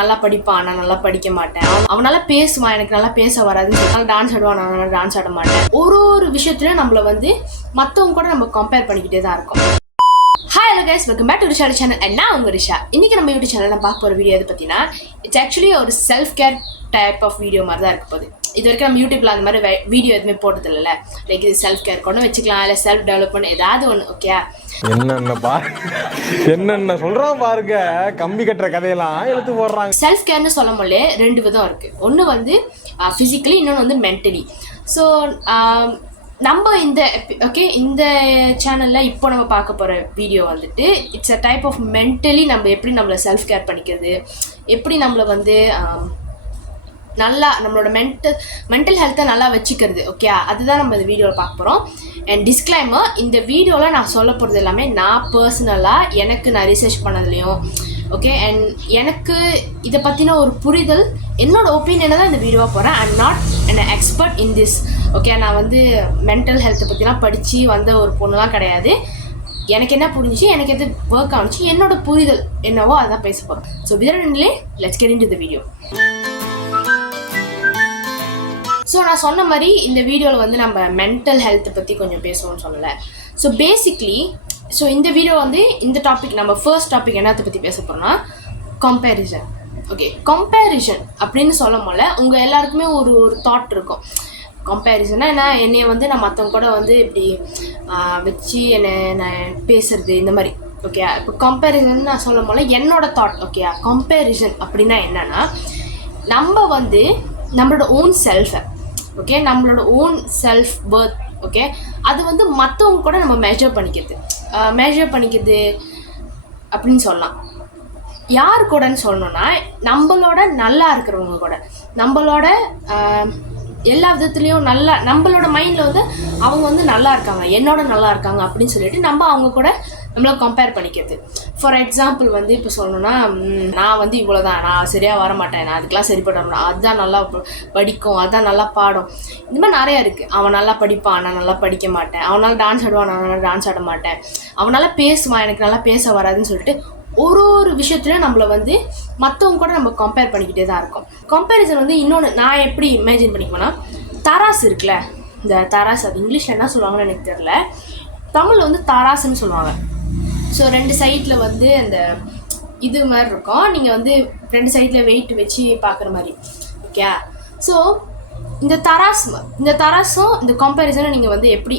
நல்லா படிப்பான், நான் நல்லா படிக்க மாட்டேன். அவனால பேசுவான், எனக்கு நல்லா பேச வராதுன்னு சொல்லிட்டு டான்ஸ் ஆடுவான், நான் டான்ஸ் ஆட மாட்டேன். ஒரு விஷயத்துலையும் நம்மளை வந்து மற்றவங்க கூட நம்ம கம்பேர் பண்ணிக்கிட்டே தான் இருக்கோம். Hi hello guys, welcome back to Risha channel. And நான் உங்கள் ரிஷா. இன்றைக்கி நம்ம யூடியூப் சேனலில் பார்க்க போகிற வீடியோ எது பார்த்தீங்கன்னா, இட்ஸ் ஆக்சுவலி ஒரு self care type of video மாதிரி தான் இருக்க போகுது. இது வரைக்கும் நம்ம யூடியூப்பில் அந்த மாதிரி வீடியோ எதுவுமே போட்டது இல்லைல்ல. லைக் இது செல்ஃப் கேர் கொண்டு வச்சுக்கலாம், இல்லை செல்ஃப் டெவலப்மெண்ட் ஏதாவது ஒன்று. ஓகே, என்னென்ன சொல்றான் பாருங்க, கம்பி கட்டுற கதையெல்லாம் எடுத்து போடுறாங்க. செல்ஃப் கேர்னு சொல்ல முடியல, ரெண்டு விதம் இருக்குது. ஒன்று வந்து ஃபிசிக்கலி, இன்னொன்று வந்து மென்டலி. ஸோ நம்ம இந்த சேனலில் இப்போ நம்ம பார்க்க போகிற வீடியோ வந்துட்டு it's a type of mentally. நம்ம எப்படி நம்மளை செல்ஃப் கேர் பண்ணிக்கிறது, எப்படி நம்மளை வந்து நல்லா நம்மளோட மென்டல் ஹெல்த்தை நல்லா வச்சுக்கிறது. ஓகே, அதுதான் நம்ம இந்த வீடியோவில் பார்க்க போகிறோம். அண்ட் டிஸ்க்ளைமர், இந்த வீடியோவில் நான் சொல்ல போகிறது எல்லாமே நான் பர்சனலாக எனக்கு நான் ரிசர்ச் பண்ணதுலையும் ஓகே, அண்ட் எனக்கு இதை பற்றின ஒரு புரிதல், என்னோட ஒப்பீனியனை தான் இந்த வீடியோவாக போகிறேன். I am not an expert in this. Okay, நான் வந்து மென்டல் ஹெல்த்தை பற்றிலாம் படித்து வந்த ஒரு பொண்ணுலாம் கிடையாது. எனக்கு என்ன புரிஞ்சிச்சு, எனக்கு எது ஒர்க் ஆனிச்சு, என்னோட புரிதல் என்னவோ அதான் பேச போகிறோம். ஸோ விதரன்லே let's get into the video. So நான் சொன்ன மாதிரி இந்த வீடியோவில் வந்து நம்ம மென்டல் ஹெல்த்தை பற்றி கொஞ்சம் பேசுவோம்னு சொல்லலை. ஸோ பேசிக்லி இந்த வீடியோ வந்து இந்த டாபிக், நம்ம ஃபர்ஸ்ட் டாபிக் என்னத்தை பற்றி பேச போகிறோம்னா கம்பேரிசன். ஓகே, கம்பேரிசன் அப்படின்னு சொல்லும் போல உங்கள் எல்லாருக்குமே ஒரு தாட் இருக்கும். கம்பேரிசன்னா என்ன, என்னைய வந்து நான் மற்றவங்க கூட வந்து இப்படி வச்சு என்னை நான் பேசுறது இந்த மாதிரி. ஓகே, இப்போ கம்பேரிசன் நான் சொல்லும் போல என்னோட தாட். ஓகே, கம்பேரிசன் அப்படின்னா என்னன்னா, நம்ம வந்து நம்மளோட ஓன் செல்ஃபை, ஓகே, நம்மளோட ஓன் செல்ஃப் பர்த், ஓகே, அது வந்து மற்றவங்க கூட நம்ம மெஷர் பண்ணிக்கிறது அப்படின்னு சொல்லலாம். யார் கூடன்னு சொல்லணும்னா, நம்மளோட நல்லா இருக்கிறவங்க கூட, நம்மளோட எல்லா விதத்துலேயும் நல்லா, நம்மளோட மைண்டில் வந்து அவங்க வந்து நல்லா இருக்காங்க, என்னோட நல்லா இருக்காங்க அப்படின்னு சொல்லிட்டு நம்ம அவங்க கூட நம்மளை கம்பேர் பண்ணிக்கிறது. ஃபார் எக்ஸாம்பிள் வந்து இப்போ சொல்லணும்னா, நான் வந்து இவ்வளோதான், நான் சரியாக வரமாட்டேன், நான் அதுக்கெலாம் சரிப்படணும், அதுதான் நல்லா படிக்கும், அதுதான் நல்லா பாடும், இந்த மாதிரி நிறையா இருக்குது. அவன் நல்லா படிப்பான், நான் நல்லா படிக்க மாட்டேன். அவனால் டான்ஸ் ஆடுவான், நான் டான்ஸ் ஆட மாட்டேன். அவனால் பேசுவான், எனக்கு நல்லா பேச வராதுன்னு சொல்லிட்டு ஒரு விஷயத்துலையும் நம்மளை வந்து மற்றவங்க கூட நம்ம கம்பேர் பண்ணிக்கிட்டே தான் இருக்கோம். கம்பேரிசன் வந்து இன்னொன்று நான் எப்படி இமேஜின் பண்ணிக்குவேன்னா, தராசு இருக்குல்ல, இந்த தராசு, அது இங்கிலீஷில் என்ன சொல்லுவாங்கன்னு எனக்கு தெரியல, தமிழில் வந்து தராசுன்னு சொல்லுவாங்க. ஸோ ரெண்டு சைடில் வந்து அந்த இது மாதிரி இருக்கும், நீங்கள் வந்து ரெண்டு சைடில் வெயிட் வச்சு பார்க்குற மாதிரி. ஓகே, ஸோ இந்த தராசும் இந்த கம்பேரிசனை நீங்கள் வந்து எப்படி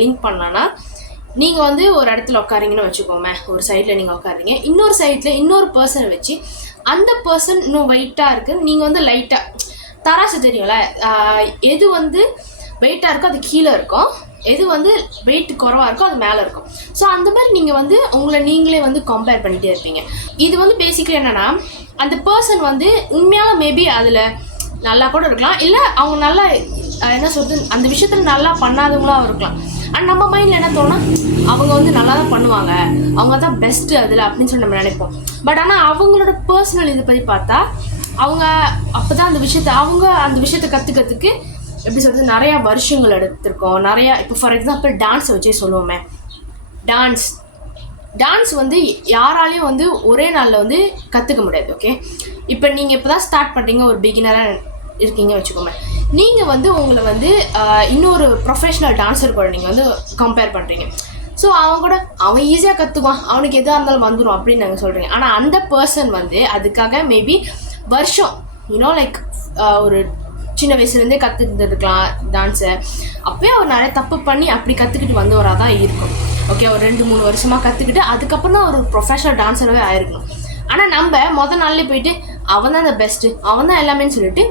லிங்க் பண்ணலான்னா, நீங்கள் வந்து ஒரு இடத்துல உட்காரிங்கன்னு வச்சுக்கோமே, ஒரு சைடில் நீங்கள் உட்காருங்க, இன்னொரு சைடில் இன்னொரு பர்சனை வச்சு அந்த பர்சன் இன்னும் வெயிட்டாக இருக்குது, நீங்கள் வந்து லைட்டாக, தராசு தெரியும்ல, எது வந்து வெயிட்டாக இருக்கோ அது கீழே இருக்கும், எது வந்து வெயிட் குறவாக இருக்கோ அது மேலே இருக்கும். ஸோ அந்த மாதிரி நீங்கள் வந்து உங்களை நீங்களே வந்து கம்பேர் பண்ணிகிட்டே இருப்பீங்க. இது வந்து பேசிக்கலி என்னென்னா, அந்த பர்சன் வந்து உண்மையாக மேபி அதில் நல்லா கூட இருக்கலாம், இல்லை அவங்க நல்லா என்ன சொல்கிறது அந்த விஷயத்தில் நல்லா பண்ணாதவங்களாக இருக்கலாம். அண்ட் நம்ம மைண்டில் என்ன தோணும், அவங்க வந்து நல்லா தான் பண்ணுவாங்க, அவங்க தான் பெஸ்ட்டு அதில் அப்படின்னு சொல்லி நம்ம நினைப்போம். பட் ஆனால் அவங்களோட பர்சனல் இதை பற்றி பார்த்தா, அவங்க அப்போ தான் அந்த விஷயத்தை கற்றுக்கிறதுக்கு எப்படி சொல்கிறது நிறையா வருஷங்கள் எடுத்திருக்கோம். நிறையா, இப்போ ஃபார் எக்ஸாம்பிள் டான்ஸை வச்சே சொல்லுவோமே, டான்ஸ் வந்து யாராலையும் வந்து ஒரே நாளில் வந்து கற்றுக்க முடியாது. ஓகே, இப்போ நீங்கள் இப்போ தான் ஸ்டார்ட் பண்ணுறீங்க, ஒரு பிகினராக இருக்கீங்க வச்சுக்கோங்க, நீங்கள் வந்து உங்களை வந்து இன்னொரு ப்ரொஃபஷ்னல் டான்ஸர் கூட நீங்கள் வந்து கம்பேர் பண்ணுறீங்க. ஸோ அவன் ஈஸியாக கற்றுக்குவான், அவனுக்கு எதாக இருந்தாலும் வந்துடும் அப்படின்னு நாங்கள் சொல்கிறீங்க. ஆனால் அந்த பர்சன் வந்து அதுக்காக மேபி வருஷம் லைக் ஒரு சின்ன வயசுலேருந்தே கற்றுக்கிட்டுருக்கலாம் டான்ஸை. அப்போயே அவர் நிறைய தப்பு பண்ணி அப்படி கற்றுக்கிட்டு வந்தவராக தான் இருக்கும். ஓகே, ஒரு 2-3 வருஷமாக கற்றுக்கிட்டு அதுக்கப்புறம் தான் ஒரு ப்ரொஃபஷனல் டான்ஸராகவே ஆயிருக்கணும். ஆனால் நம்ம மொதல் நாள்லேயே போயிட்டு அவன் தான் இந்த பெஸ்ட்டு, அவன் தான் எல்லாமேன்னு சொல்லிட்டு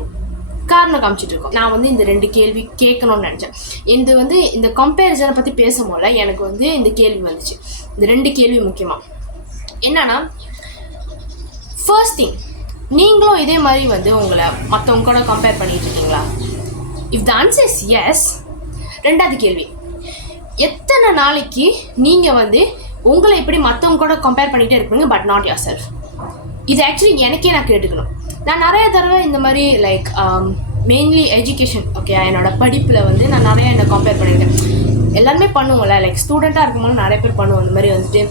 காரணம் காமிச்சிட்டு இருக்கோம். நான் வந்து இந்த 2 கேள்வி கேட்கணும்னு நினச்சேன். இது வந்து இந்த கம்பேரிசனை பற்றி பேசும்போது எனக்கு வந்து இந்த கேள்வி வந்துச்சு. இந்த 2 கேள்வி முக்கியமாக என்னன்னா, ஃபர்ஸ்ட் திங், நீங்களும் இதே மாதிரி வந்து உங்களை மற்றவங்க கூட கம்பேர் பண்ணிட்டு இருக்கீங்களா? If the answer is yes, ரெண்டாவது கேள்வி, எத்தனை நாளைக்கு நீங்கள் வந்து உங்களை இப்படி மற்றவங்க கூட கம்பேர் பண்ணிகிட்டே இருப்பீங்க பட் நாட் யுவர் செல்ஃப்? இது ஆக்சுவலி எனக்கே நான் கேட்டுக்கணும். நான் நிறைய தடவை இந்த மாதிரி லைக் மெயின்லி எஜுகேஷன், ஓகே, என்னோட படிப்பில் வந்து நான் நிறையா என்னை கம்பேர் பண்ணியிருக்கேன். எல்லாருமே பண்ணுவோம்ல, லைக் ஸ்டூடெண்ட்டாக இருக்கும்போது நிறைய பேர் பண்ணுவோம் இந்த மாதிரி வந்துட்டு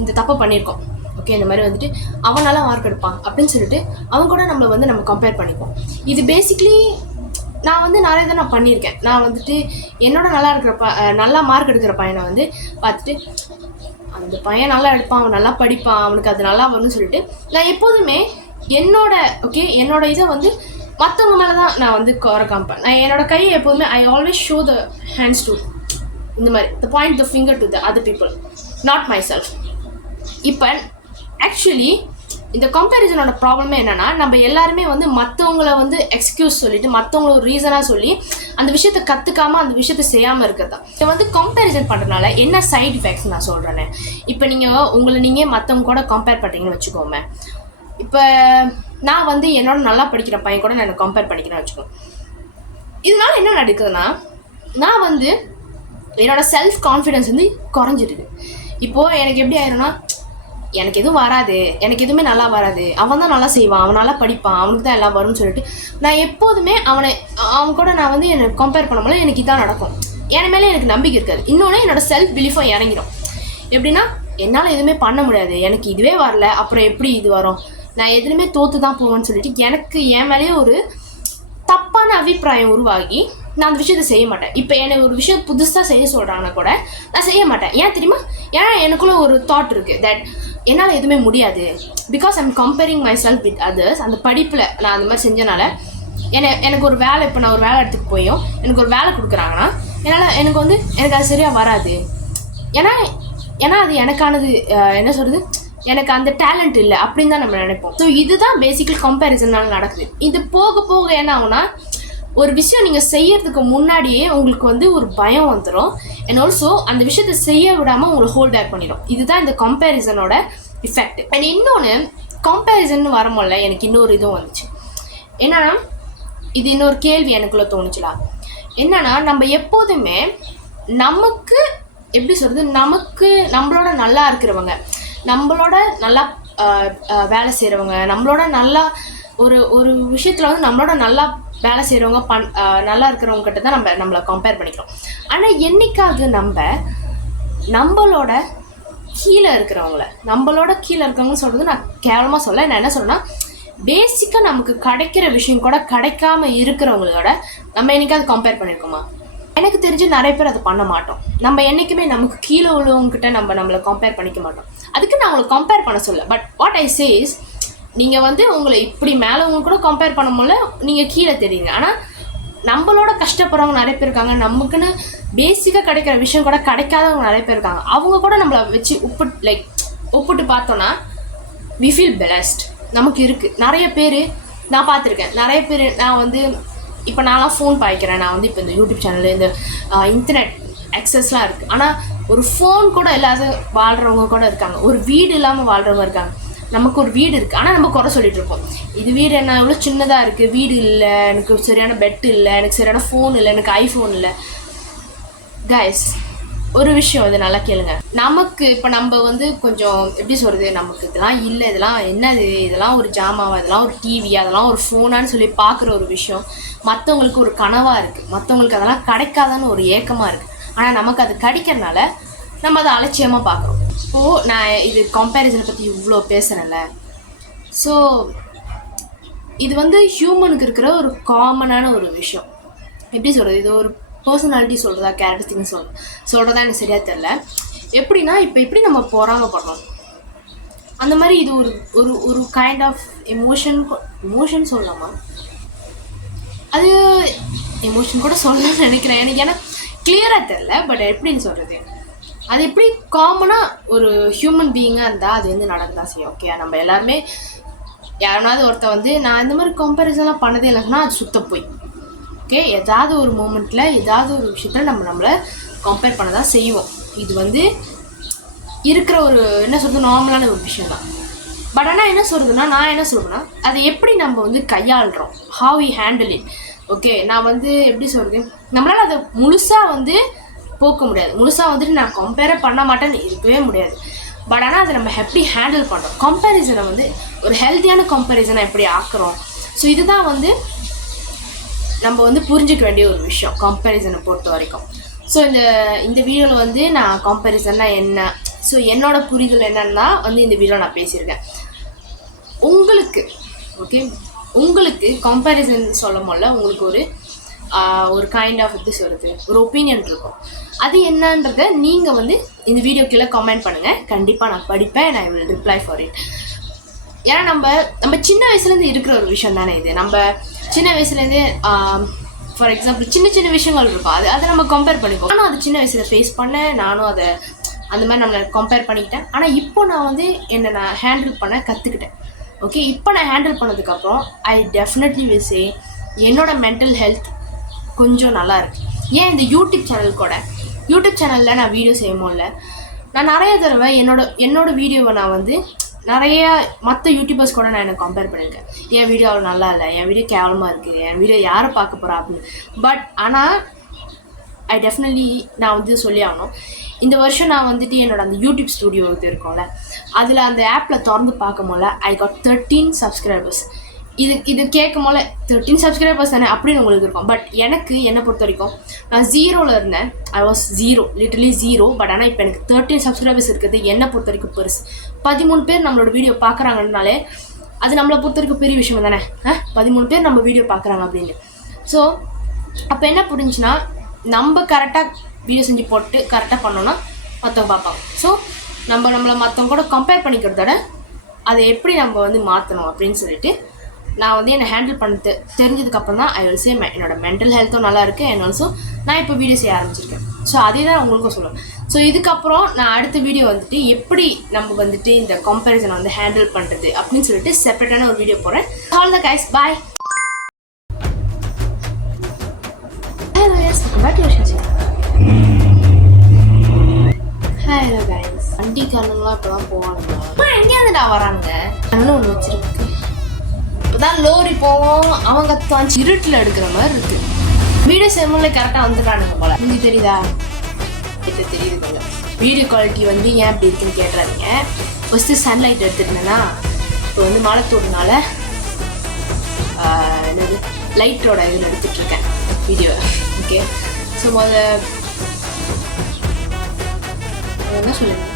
இந்த தப்பை பண்ணியிருக்கோம். ஓகே இந்த மாதிரி வந்துட்டு அவன் நல்லா மார்க் எடுப்பான் அப்படின்னு சொல்லிட்டு அவன் கூட நம்மளை வந்து நம்ம கம்பேர் பண்ணிப்போம். இது பேசிக்லி நான் வந்து நிறைய தான் நான் பண்ணியிருக்கேன். நான் வந்துட்டு என்னோட நல்லா மார்க் எடுக்கிற பையனை வந்து பார்த்துட்டு அந்த பையன் நல்லா எடுப்பான், அவன் நல்லா படிப்பான், அவனுக்கு அது நல்லா வரும்னு சொல்லிட்டு நான் எப்போதுமே என்னோட இதை வந்து மற்றவங்க மேலே தான் நான் வந்து குறை காமிப்பேன். நான் என்னோட கையை எப்போதுமே I always show the hands to இந்த மாதிரி the point the finger to the other people, not my self. இப்போ ஆக்சுவலி இந்த கம்பேரிசனோட ப்ராப்ளமே என்னென்னா, நம்ம எல்லாருமே வந்து மற்றவங்கள வந்து எக்ஸ்கியூஸ் சொல்லிட்டு மற்றவங்கள ஒரு ரீசனாக சொல்லி அந்த விஷயத்தை கற்றுக்காமல் அந்த விஷயத்தை செய்யாமல் இருக்கிறது தான். இதை வந்து கம்பேரிசன் பண்ணுறதுனால என்ன சைட் எஃபெக்ட்ஸ் நான் சொல்கிறேன்னு. இப்போ நீங்கள் மற்றவங்க கூட கம்பேர் பண்ணுறீங்கன்னு வச்சுக்கோங்க. இப்போ நான் வந்து என்னோட நல்லா படிக்கிற பையன் கூட நான் கம்பேர் பண்ணிக்கிறேன்னு வச்சுக்கோங்க. இதனால என்ன நடக்குதுன்னா, நான் வந்து என்னோட செல்ஃப் கான்ஃபிடென்ஸ் வந்து குறைஞ்சிடுது. இப்போது எனக்கு எப்படி ஆயிரும்னா, எனக்கு எதுவும் வராது, எனக்கு எதுவுமே நல்லா வராது, அவன் தான் நல்லா செய்வான், அவன் நல்லா படிப்பான், அவனுக்கு தான் எல்லாம் வரும்னு சொல்லிட்டு நான் எப்போதுமே அவன் கூட நான் வந்து என்னை கம்பேர் பண்ணும்போது எனக்கு இதான் நடக்கும். என் மேலே எனக்கு நம்பிக்கை இருக்காது. இன்னொன்று என்னோட செல்ஃப் பிலீஃபும் இறங்கிடும். எப்படின்னா, என்னால் எதுவுமே பண்ண முடியாது, எனக்கு இதுவே வரல, அப்புறம் எப்படி இது வரும், நான் எதுலையுமே தோற்று தான் போவேன்னு சொல்லிட்டு எனக்கு என் மேலேயே ஒரு தப்பான அபிப்பிராயம் உருவாகி நான் அந்த விஷயத்தை செய்ய மாட்டேன். இப்போ என்னை ஒரு விஷயம் புதுசாக செய்ய சொல்கிறாங்கன்னா கூட நான் செய்ய மாட்டேன். ஏன் தெரியுமா? ஏன்னா எனக்குள்ளே ஒரு தாட் இருக்குது தட் என்னால் எதுவுமே முடியாது, because I'm comparing my self with others. அந்த படிப்பில் நான் அந்த மாதிரி செஞ்சனால எனக்கு ஒரு வேலை, இப்போ நான் ஒரு வேலை இடத்துக்கு போயும் எனக்கு ஒரு வேலை கொடுக்குறாங்கன்னா எனக்கு அது சரியாக வராது. ஏன்னா அது எனக்கானது, என்ன சொல்கிறது, எனக்கு அந்த டேலண்ட் இல்லை அப்படின்னு தான் நம்ம நினைப்போம். ஸோ இதுதான் பேசிக்கலி கம்பேரிசனால் நடக்குது. இது போக போக என்ன ஆகுனா, ஒரு விஷயம் நீங்கள் செய்யறதுக்கு முன்னாடியே உங்களுக்கு வந்து ஒரு பயம் வந்துடும். அண்ட் ஆல்சோ அந்த விஷயத்தை செய்ய விடாமல் உங்களை ஹோல்ட் பேக் பண்ணிடும். இதுதான் இந்த கம்பேரிசனோட இஃபெக்ட். அண்ட் இன்னொன்று, கம்பேரிசன் வரும்போல எனக்கு இன்னொரு இதுவும் வந்துச்சு. என்னன்னா, இது இன்னொரு கேள்வி எனக்குள்ளே தோணுச்சுலா. என்னன்னா, நம்ம எப்போதுமே நமக்கு எப்படி சொல்கிறது, நம்மளோட நல்லா இருக்கிறவங்க, நம்மளோட நல்லா வேலை செய்கிறவங்க, நம்மளோட நல்லா ஒரு விஷயத்தில் வந்து நம்மளோட நல்லா வேலை செய்கிறவங்க நல்லா இருக்கிறவங்க கிட்ட தான் நம்மளை கம்பேர் பண்ணிக்கிறோம். ஆனால் என்னைக்காவது நம்மளோட கீழே இருக்கிறவங்கன்னு சொல்கிறது நான் கேவலமாக சொல்ல. நான் என்ன சொல்கிறேன்னா, பேசிக்காக நமக்கு கிடைக்கிற விஷயம் கூட கிடைக்காம இருக்கிறவங்களோட நம்ம என்னைக்காவது கம்பேர் பண்ணியிருக்கோமா? எனக்கு தெரிஞ்சு நிறைய பேர் அதை பண்ண மாட்டோம். நம்ம என்றைக்குமே நமக்கு கீழே உள்ளவங்ககிட்ட நம்மளை கம்பேர் பண்ணிக்க மாட்டோம். அதுக்கு நான் அவங்களை கம்பேர் பண்ண சொல்ல. But what I say is, நீங்கள் வந்து உங்களை இப்படி மேலே உங்க கூட கம்பேர் பண்ணும்போது நீங்கள் கீழே தெரியுங்க. ஆனால் நம்மளோட கஷ்டப்படுறவங்க நிறைய பேர் இருக்காங்க, நமக்குன்னு பேசிக்காக கிடைக்கிற விஷயம் கூட கிடைக்காதவங்க நிறைய பேர் இருக்காங்க. அவங்க கூட நம்மளை வச்சு ஒப்பிட்டு பார்த்தோன்னா வி ஃபீல் பெலஸ்ட். நமக்கு இருக்குது நிறைய பேர், நான் பார்த்துருக்கேன் நிறைய பேர். நான் வந்து இப்போ நான்லாம் ஃபோன் பாய்க்கிறேன், நான் வந்து இப்போ இந்த யூடியூப் சேனல், இந்த இன்டர்நெட் அக்சஸ்லாம் இருக்குது. ஆனால் ஒரு ஃபோன் கூட இல்லாத வாழ்கிறவங்க கூட இருக்காங்க, ஒரு வீடு இல்லாமல் வாழ்கிறவங்க இருக்காங்க. நமக்கு ஒரு வீடு இருக்குது, ஆனால் நம்ம குறை சொல்லிட்டு இருப்போம். இது வீடு என்ன எவ்வளோ சின்னதாக இருக்குது, வீடு இல்லை, எனக்கு சரியான பெட் இல்லை, எனக்கு சரியான ஃபோன் இல்லை, எனக்கு ஐஃபோன் இல்லை. கைஸ், ஒரு விஷயம் இது நல்லா கேளுங்க. நமக்கு இப்போ நம்ம வந்து கொஞ்சம் எப்படி சொல்கிறது, நமக்கு இதெல்லாம் இல்லை, இதெல்லாம் என்னது, இதெல்லாம் ஒரு ஜாமாவா, இதெல்லாம் ஒரு டிவியா, அதெல்லாம் ஒரு ஃபோனான்னு சொல்லி பார்க்குற ஒரு விஷயம் மற்றவங்களுக்கு ஒரு கனவாக இருக்குது. மற்றவங்களுக்கு அதெல்லாம் கிடைக்காதான்னு ஒரு ஏக்கமாக இருக்குது. ஆனால் நமக்கு அது கிடைக்கிறதுனால நம்ம அதை அலட்சியமாக பார்க்குறோம். இப்போது நான் இது கம்பேரிசனை பற்றி இவ்வளோ பேசுகிறேன்ல, ஸோ இது வந்து ஹியூமனுக்கு இருக்கிற ஒரு காமனான ஒரு விஷயம். எப்படி சொல்கிறது, இது ஒரு பர்சனாலிட்டி சொல்கிறதா கேரக்டரிஸ்டிக்ஸ் சொல்கிறதா எனக்கு சரியாக தெரில. எப்படின்னா, இப்போ எப்படி நம்ம பொறாமைப்படுறோம் அந்த மாதிரி இது ஒரு ஒரு ஒரு கைண்ட் ஆஃப் எமோஷன் சொல்லலாமா? அது எமோஷன் கூட சொல்லணும்னு நினைக்கிறேன் எனக்கு, ஏன்னா கிளியராக தெரில. பட் எப்படின்னு சொல்கிறது, அது எப்படி காமனாக ஒரு ஹியூமன் பீயிங்காக இருந்தால் அது வந்து நடக்கதான் செய்யும். ஓகே, நம்ம எல்லாருமே யாருனாவது ஒருத்தர் வந்து நான் இந்த மாதிரி கம்பேரிசன்லாம் பண்ணதே இல்லைன்னா அது சுத்த போய். ஓகே, ஏதாவது ஒரு மூமெண்ட்டில் ஏதாவது ஒரு விஷயத்தில் நம்மளை கம்பேர் பண்ண தான் செய்வோம். இது வந்து இருக்கிற ஒரு என்ன சொல்கிறது நார்மலான ஒரு விஷயம் தான். பட் ஆனால் என்ன சொல்கிறதுனா, நான் என்ன சொல்கிறேன்னா, அதை எப்படி நம்ம வந்து கையாளுறோம், how we handle it. Okay, நான் வந்து எப்படி சொல்கிறது, நம்மளால் அதை முழுசாக வந்து போக்க முடியாது. முழுசாக வந்துட்டு நான் கம்பேரே பண்ண மாட்டேன்னு இருக்கவே முடியாது. பட் ஆனால் அதை நம்ம எப்படி ஹேண்டில் பண்ணுறோம், கம்பேரிசனை வந்து ஒரு ஹெல்த்தியான கம்பேரிசனை எப்படி ஆக்குறோம். ஸோ இதுதான் வந்து நம்ம வந்து புரிஞ்சிக்க வேண்டிய ஒரு விஷயம் கம்பேரிசனை பொறுத்த வரைக்கும். ஸோ இந்த வீடியோவில் வந்து நான் கம்பேரிசன்னா என்ன, ஸோ என்னோட புரிதல் என்னன்னா வந்து இந்த வீடியோ நான் பேசியிருக்கேன். உங்களுக்கு கம்பேரிசன் சொல்லும் போல உங்களுக்கு ஒரு கைண்ட் ஆஃப் எப்படி சொல்கிறது, ஒரு ஒப்பீனியன் இருக்கும். அது என்னன்றதை நீங்கள் வந்து இந்த வீடியோ கீழே கமெண்ட் பண்ணுங்கள். கண்டிப்பாக நான் படிப்பேன். நான் வில் ரிப்ளை ஃபார் இட். ஏன்னா நம்ம சின்ன வயசுலேருந்து இருக்கிற ஒரு விஷயம் தானே இது. நம்ம சின்ன வயசுலேருந்து ஃபார் எக்ஸாம்பிள் சின்ன சின்ன விஷயங்கள் இருக்கும், அதை நம்ம கம்பேர் பண்ணிப்போம். நானும் அது சின்ன வயசில் ஃபேஸ் பண்ணேன், நானும் அதை அந்த மாதிரி நம்மளை கம்பேர் பண்ணிக்கிட்டேன். ஆனால் இப்போ நான் வந்து என்னை நான் ஹேண்டில் பண்ண கற்றுக்கிட்டேன். ஓகே, இப்போ நான் ஹேண்டில் பண்ணதுக்கப்புறம் ஐ டெஃபினெட்லி வில் சே என்னோட மென்டல் ஹெல்த் கொஞ்சம் நல்லா இருக்குது. ஏன் இந்த யூடியூப் சேனலில் நான் வீடியோ செய்யும்போது நான் நிறைய தடவை என்னோட வீடியோவை நான் வந்து நிறைய மற்ற யூடியூபர்ஸ் கூட நான் எனக்கு கம்பேர் பண்ணியிருக்கேன். என் வீடியோ அவ்வளோ நல்லா இல்லை, என் வீடியோ கேவலமாக இருக்குது, என் வீடியோ யாரை பார்க்க போகிறா அப்படின்னு. பட் ஆனால் ஐ டெஃபினெட்லி நான் வந்து சொல்லி ஆகணும், இந்த வருஷம் நான் வந்துட்டு என்னோட அந்த யூடியூப் ஸ்டுடியோ இது இருக்கும்ல, அதில் அந்த ஆப்பில் திறந்து பார்க்கும் போல ஐ காட் 13 சப்ஸ்கிரைபர்ஸ். இது கேட்கும் போல 13 சப்ஸ்கிரைபர்ஸ் தானே அப்படின்னு உங்களுக்கு இருக்கும். பட் என்னை பொறுத்த வரைக்கும் நான் 0ல் இருந்தேன். I was 0, literally 0. பட் ஆனால் இப்போ எனக்கு 13 சப்ஸ்கிரைபர்ஸ் இருக்குது. என்னை பொறுத்த வரைக்கும் பெருசு. 13 பேர் நம்மளோட வீடியோ பார்க்குறாங்கனாலே அது நம்மளை பொறுத்த வரைக்கும் பெரிய விஷயம் தானே. 13 பேர் நம்ம வீடியோ பார்க்குறாங்க அப்படின்னு. ஸோ அப்போ என்ன புரிஞ்சுன்னா, நம்ம கரெக்டாக வீடியோ செஞ்சு போட்டு கரெக்டாக பண்ணோன்னா மற்றவங்க பார்ப்பாங்க. ஸோ நம்மளை மற்றவங்க கூட கம்பேர் பண்ணிக்கிறதோட அதை எப்படி நம்ம வந்து மாற்றணும் அப்படின்னு சொல்லிட்டு நான் வந்து என்னை ஹேண்டில் பண்ண தெரிஞ்சதுக்கப்புறம் தான் ஐ வில் சே என்னோட மென்டல் ஹெல்த்தும் நல்லா இருக்குது. அண்ட் ஆல்சோ நான் இப்போ வீடியோ செய்ய ஆரம்பிச்சிருக்கேன். ஸோ அதே தான் உங்களுக்கும் சொல்லுவேன். ஸோ இதுக்கப்புறம் நான் அடுத்த வீடியோ வந்துட்டு எப்படி நம்ம வந்துட்டு இந்த கம்பேரிசனை வந்து ஹேண்டில் பண்ணுறது அப்படின்னு சொல்லிட்டு செப்பரேட்டான ஒரு வீடியோ போடுறேன். All the guys, bye. Hello guys, வண்டிக்காரங்களாம் இப்போ தான் போவானுங்க. எங்கேயாந்துடா வரானுங்க? அண்ணன் ஒன்று வச்சிருக்கு. இப்போதான் லோரி போவோம், அவங்க கத்துவான். இருட்டில் எடுக்கிற மாதிரி இருக்கு. வீடியோ செம்மல கரெக்டாக வந்துடுறானுங்க போல. உங்களுக்கு தெரியுதா? தெரியுது கொஞ்சம். வீடியோ குவாலிட்டி வந்து ஏன் அப்படி இருக்குன்னு கேட்டுறாதீங்க. ஃபஸ்ட்டு சன்லைட் எடுத்துருந்தேன்னா இப்போ வந்து மழை தூடுனால என்னது லைட்டோட இதில் எடுத்துகிட்ருக்கேன் வீடியோ. ஓகே, ஸோ என்ன சொல்லுங்கள்